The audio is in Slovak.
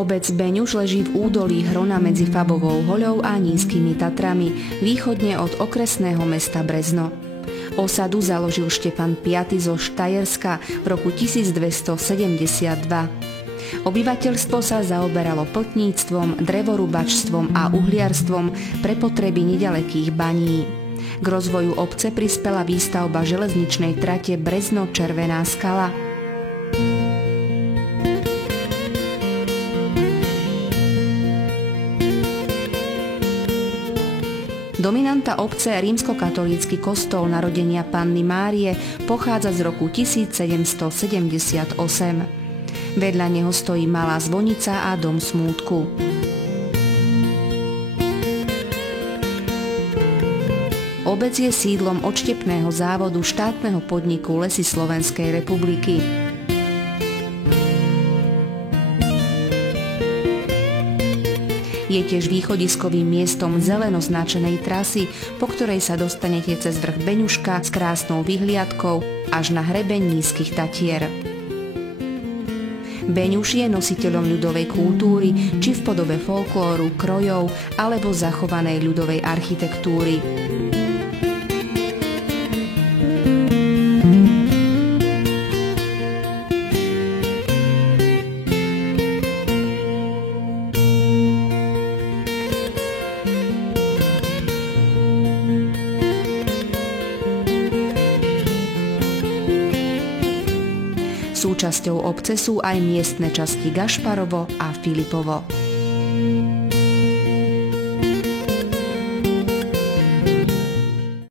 Obec Beňuš leží v údolí Hrona medzi Fabovou hoľou a Nízkymi Tatrami, východne od okresného mesta Brezno. Osadu založil Štefan V. zo Štajerska v roku 1272. Obyvateľstvo sa zaoberalo pltníctvom, drevorúbačstvom a uhliarstvom pre potreby nedalekých baní. K rozvoju obce prispela výstavba železničnej trate Brezno-Červená Skala. Dominanta obce, rímskokatolícky kostol Narodenia Panny Márie, pochádza z roku 1778. Vedľa neho stojí malá zvonica a dom smútku. Obec je sídlom odštepného závodu štátneho podniku Lesy Slovenskej republiky. Je tiež východiskovým miestom zeleno značenej trasy, po ktorej sa dostanete cez vrch Beňuška s krásnou vyhliadkou až na hrebeň Nízkych Tatier. Beňuš je nositeľom ľudovej kultúry, či v podobe folklóru, krojov alebo zachovanej ľudovej architektúry. Súčasťou obce sú aj miestne časti Gašparovo a Filipovo.